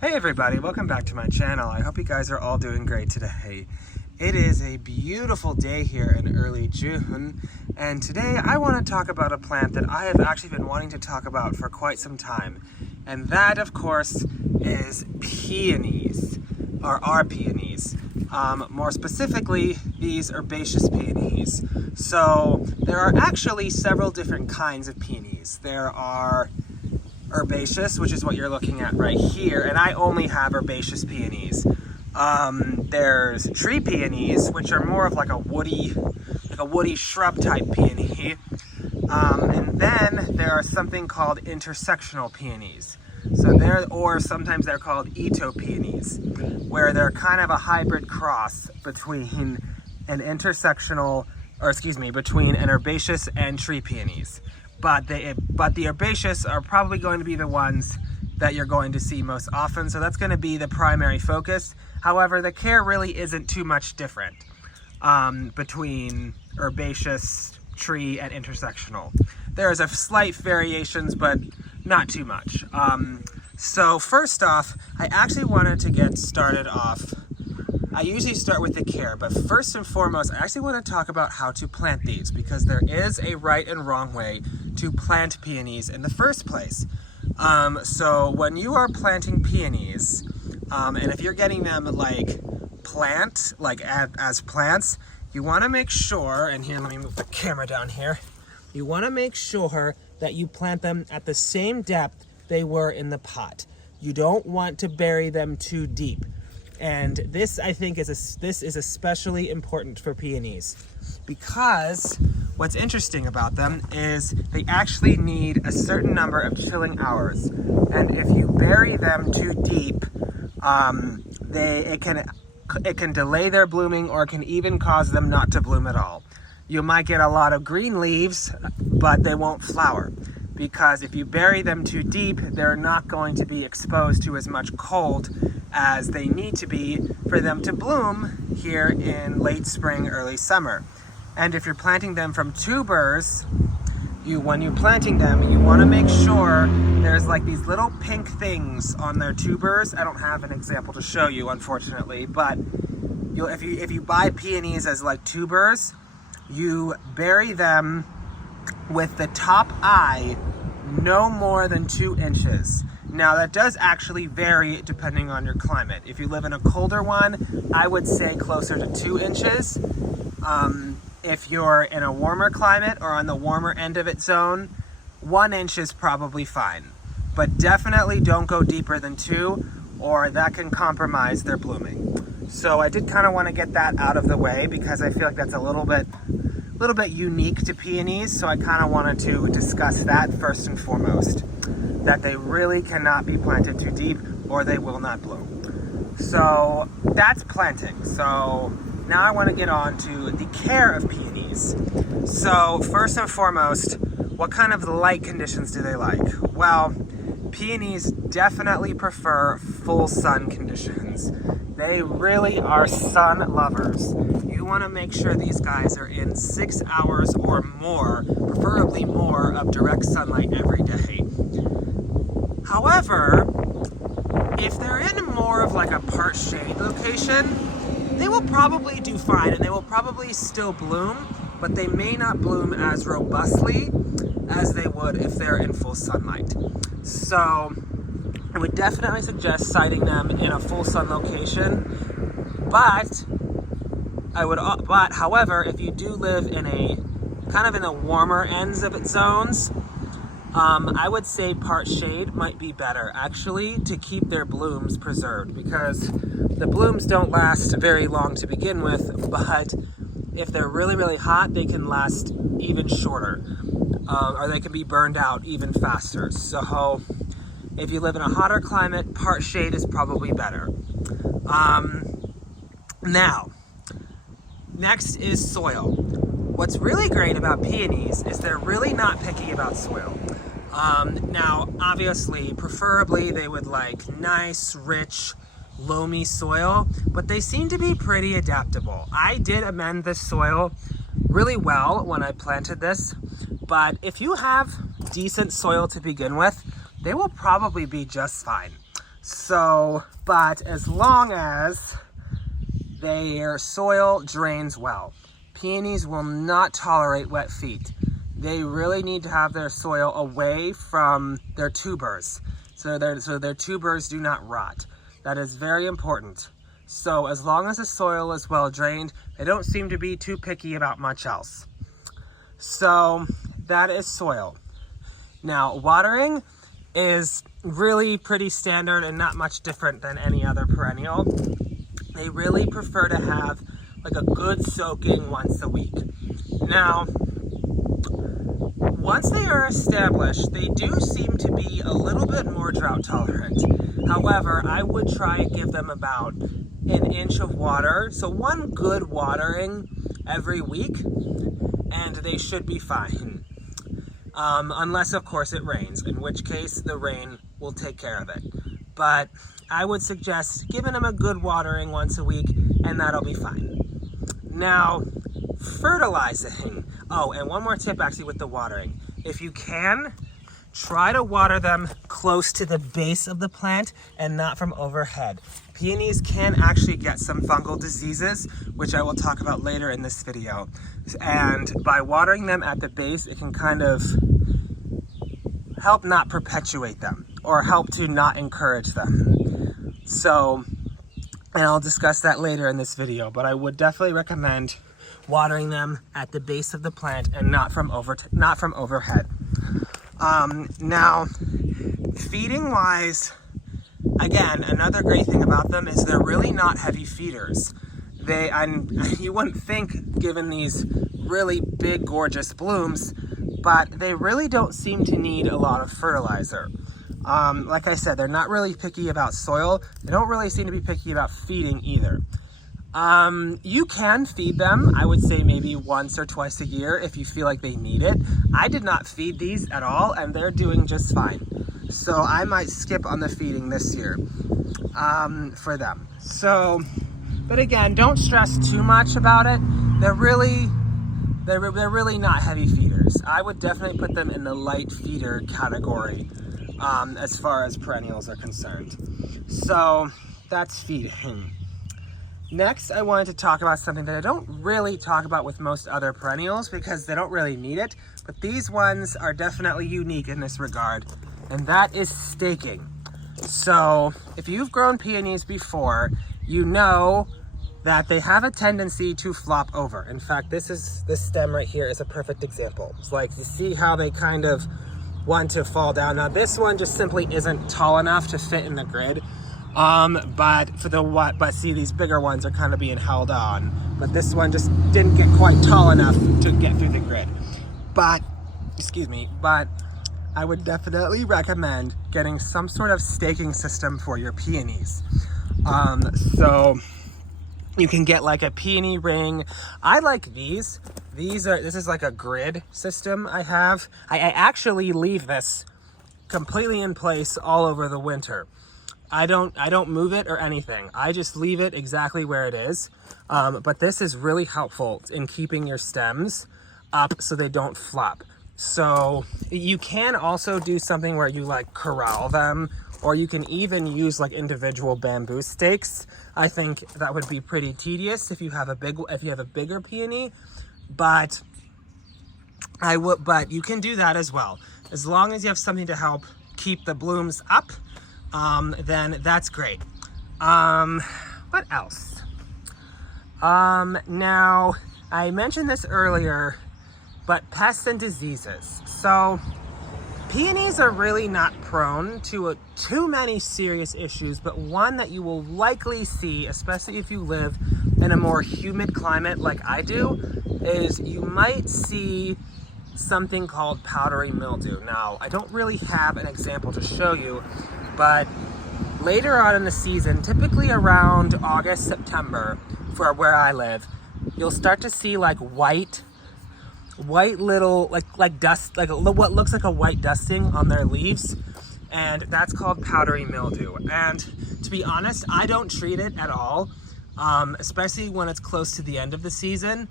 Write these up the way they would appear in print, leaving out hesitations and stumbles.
Hey everybody, welcome back to my channel. I hope you guys are all doing great today. It is a beautiful day here in early June, and today I want to talk about a plant that I have actually been wanting to talk about for quite some time. And that, of course, is peonies, or our peonies. More specifically, these herbaceous peonies. So there are actually several different kinds of peonies. There are herbaceous, which is what you're looking at right here, and I only have herbaceous peonies. There's tree peonies, which are more of like a woody shrub type peony. And then there are something called intersectional peonies. So sometimes they're called Ito peonies, where they're kind of a hybrid cross between between an herbaceous and tree peonies. But the herbaceous are probably going to be the ones that you're going to see most often, so that's going to be the primary focus. However, the care really isn't too much different between herbaceous, tree, and intersectional. There's a slight variations, but not too much. So first off, I actually wanted to get started off. I usually start with the care, but first and foremost, I actually want to talk about how to plant these, because there is a right and wrong way to plant peonies in the first place. So when you are planting peonies, and if you're getting them as plants, you want to make sure, and here, let me move the camera down here. You want to make sure that you plant them at the same depth they were in the pot. You don't want to bury them too deep. And this, I think, is especially important for peonies, because what's interesting about them is they actually need a certain number of chilling hours. And if you bury them too deep, it can delay their blooming, or it can even cause them not to bloom at all. You might get a lot of green leaves, but they won't flower, because if you bury them too deep, they're not going to be exposed to as much cold as they need to be for them to bloom here in late spring, early summer. And if you're planting them from tubers, when you're planting them, you want to make sure there's like these little pink things on their tubers. I don't have an example to show you, unfortunately, but if you buy peonies as like tubers, you bury them with the top eye no more than 2 inches. Now that does actually vary depending on your climate. If you live in a colder one, I would say closer to 2 inches. If you're in a warmer climate or on the warmer end of its zone, 1 inch is probably fine. But definitely don't go deeper than 2, or that can compromise their blooming. So I did kind of want to get that out of the way, because I feel like that's a little bit unique to peonies, so I kind of wanted to discuss that first and foremost, that they really cannot be planted too deep or they will not bloom. So that's planting. So now I want to get on to the care of peonies. So first and foremost, what kind of light conditions do they like? Well, peonies definitely prefer full sun conditions. They really are sun lovers. You want to make sure these guys are in 6 hours or more, preferably more, of direct sunlight every day. However, if they're in more of like a part shade location, they will probably do fine, and they will probably still bloom, but they may not bloom as robustly as they would if they're in full sunlight. So I would definitely suggest siting them in a full sun location, but however, if you do live in the warmer ends of its zones, I would say part shade might be better, actually, to keep their blooms preserved, because the blooms don't last very long to begin with, but if they're really, really hot, they can last even shorter, or they can be burned out even faster. So if you live in a hotter climate, part shade is probably better. Now, next is soil. What's really great about peonies is they're really not picky about soil. Now, obviously, preferably they would like nice, rich, loamy soil, but they seem to be pretty adaptable. I did amend the soil really well when I planted this, but if you have decent soil to begin with, they will probably be just fine. So, but as long as their soil drains well. Peonies will not tolerate wet feet. They really need to have their soil away from their tubers, so their tubers do not rot. That is very important. So as long as the soil is well drained, they don't seem to be too picky about much else. So that is soil. Now, watering is really pretty standard and not much different than any other perennial. They really prefer to have like a good soaking once a week. Now, once they are established, they do seem to be a little bit more drought tolerant. However, I would try and give them about an inch of water. So one good watering every week, and they should be fine. Unless, of course, it rains, in which case the rain will take care of it. But I would suggest giving them a good watering once a week, and that'll be fine. Now, fertilizing. Oh, and one more tip actually with the watering. If you can, try to water them close to the base of the plant and not from overhead. Peonies can actually get some fungal diseases, which I will talk about later in this video. And by watering them at the base, it can kind of help not perpetuate them or help to not encourage them. So, and I'll discuss that later in this video, but I would definitely recommend watering them at the base of the plant and not from overhead. Now, feeding wise, again, another great thing about them is they're really not heavy feeders. You wouldn't think, given these really big, gorgeous blooms, but they really don't seem to need a lot of fertilizer. Like I said, they're not really picky about soil. They don't really seem to be picky about feeding either. You can feed them, I would say maybe once or twice a year if you feel like they need it. I did not feed these at all, and they're doing just fine. So I might skip on the feeding this year for them. So, but again, don't stress too much about it. They're really not heavy feeders. I would definitely put them in the light feeder category as far as perennials are concerned. So that's feeding. Next, I wanted to talk about something that I don't really talk about with most other perennials because they don't really need it, but these ones are definitely unique in this regard, and that is staking. So if you've grown peonies before, you know that they have a tendency to flop over. In fact, this stem right here is a perfect example. It's like, you see how they kind of want to fall down. Now this one just simply isn't tall enough to fit in the grid. But see, these bigger ones are kind of being held on, but this one just didn't get quite tall enough to get through the grid. But I would definitely recommend getting some sort of staking system for your peonies. So you can get like a peony ring. I like these. This is like a grid system I have. I actually leave this completely in place all over the winter. I don't move it or anything. I just leave it exactly where it is. But this is really helpful in keeping your stems up so they don't flop. So you can also do something where you like corral them, or you can even use like individual bamboo stakes. I think that would be pretty tedious if you have a bigger peony, but you can do that as well. As long as you have something to help keep the blooms up, then that's great. What else? Now, I mentioned this earlier, but pests and diseases. So, peonies are really not prone to too many serious issues, but one that you will likely see, especially if you live in a more humid climate like I do, is you might see something called powdery mildew. Now, I don't really have an example to show you, but later on in the season, typically around August, September, for where I live, you'll start to see like white little, like dust, like what looks like a white dusting on their leaves, and that's called powdery mildew. And to be honest, I don't treat it at all, especially when it's close to the end of the season,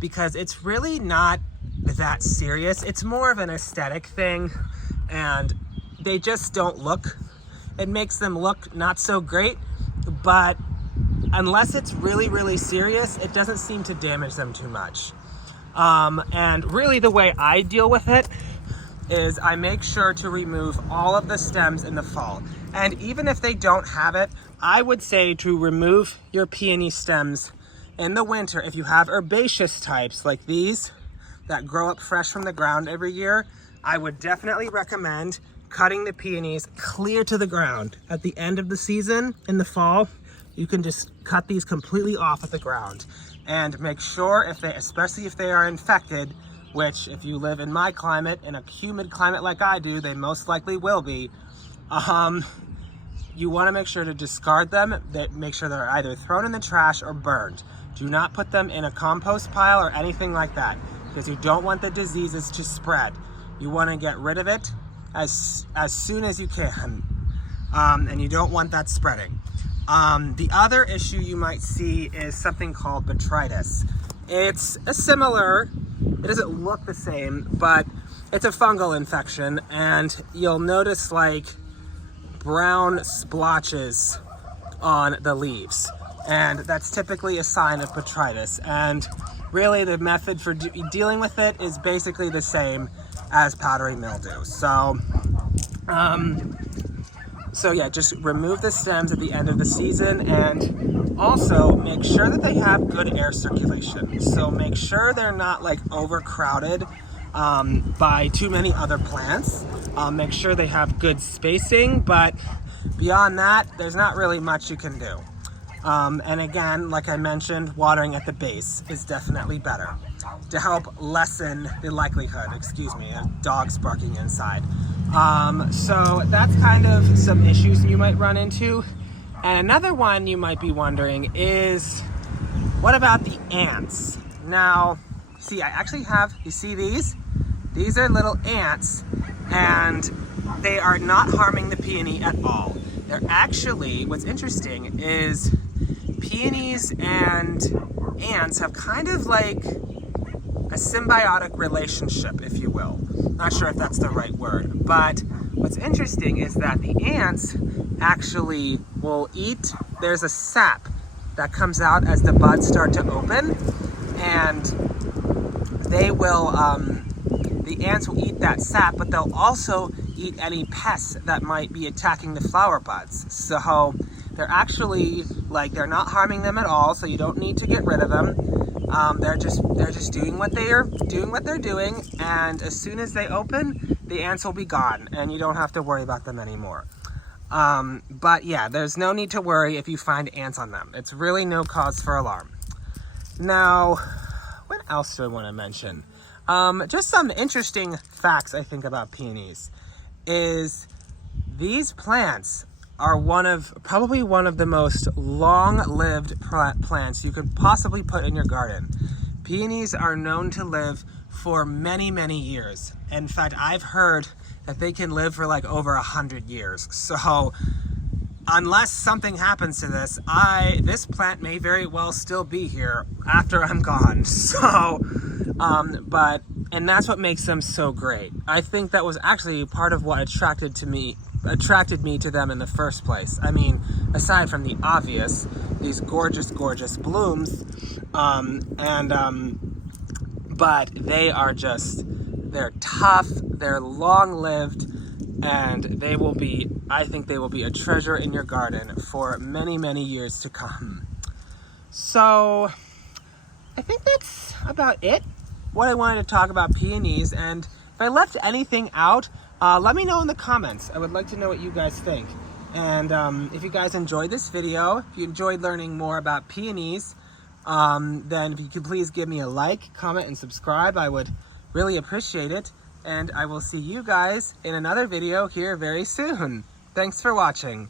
because it's really not that serious. It's more of an aesthetic thing, and they just don't look it makes them look not so great, but unless it's really, really serious, it doesn't seem to damage them too much. And really the way I deal with it is I make sure to remove all of the stems in the fall. And even if they don't have it, I would say to remove your peony stems in the winter. If you have herbaceous types like these that grow up fresh from the ground every year, I would definitely recommend cutting the peonies clear to the ground. At the end of the season in the fall, you can just cut these completely off at the ground. And make sure, especially if they are infected, which if you live in my climate, in a humid climate like I do, they most likely will be, you want to make sure to discard them, make sure they're either thrown in the trash or burned. Do not put them in a compost pile or anything like that, because you don't want the diseases to spread. You want to get rid of it as soon as you can, and you don't want that spreading. The other issue you might see is something called botrytis. It's similar, it doesn't look the same, but it's a fungal infection, and you'll notice like brown splotches on the leaves, and that's typically a sign of botrytis. And really the method for dealing with it is basically the same as powdery mildew. So yeah, just remove the stems at the end of the season, and also make sure that they have good air circulation. So make sure they're not like overcrowded by too many other plants. Make sure they have good spacing, but beyond that, there's not really much you can do. And again, like I mentioned, watering at the base is definitely better to help lessen the likelihood, of dogs barking inside. So that's kind of some issues you might run into. And another one you might be wondering is, what about the ants? Now, see, I actually have, you see these? These are little ants, and they are not harming the peony at all. They're actually, what's interesting is peonies and ants have kind of like a symbiotic relationship, if you will. Not sure if that's the right word, but what's interesting is that the ants actually will eat, there's a sap that comes out as the buds start to open, and they will, the ants will eat that sap, but they'll also eat any pests that might be attacking the flower buds. So they're actually, like, they're not harming them at all, so you don't need to get rid of them. They're just doing what they're doing, and as soon as they open, the ants will be gone, and you don't have to worry about them anymore. But yeah, there's no need to worry if you find ants on them. It's really no cause for alarm. Now, what else do I want to mention? Just some interesting facts I think about peonies is these plants are probably one of the most long-lived plants you could possibly put in your garden. Peonies are known to live for many, many years. In fact, I've heard that they can live for like over 100 years. So unless something happens to this plant may very well still be here after I'm gone. So, and that's what makes them so great. I think that was actually part of what attracted me to them in the first place. I mean, aside from the obvious, these gorgeous, gorgeous blooms, but they're tough, they're long-lived, and I think they will be a treasure in your garden for many, many years to come. So, I think that's about it, what I wanted to talk about peonies, and if I left anything out, let me know in the comments. I would like to know what you guys think. And if you guys enjoyed this video, if you enjoyed learning more about peonies, then if you could please give me a like, comment, and subscribe, I would really appreciate it. And I will see you guys in another video here very soon. Thanks for watching.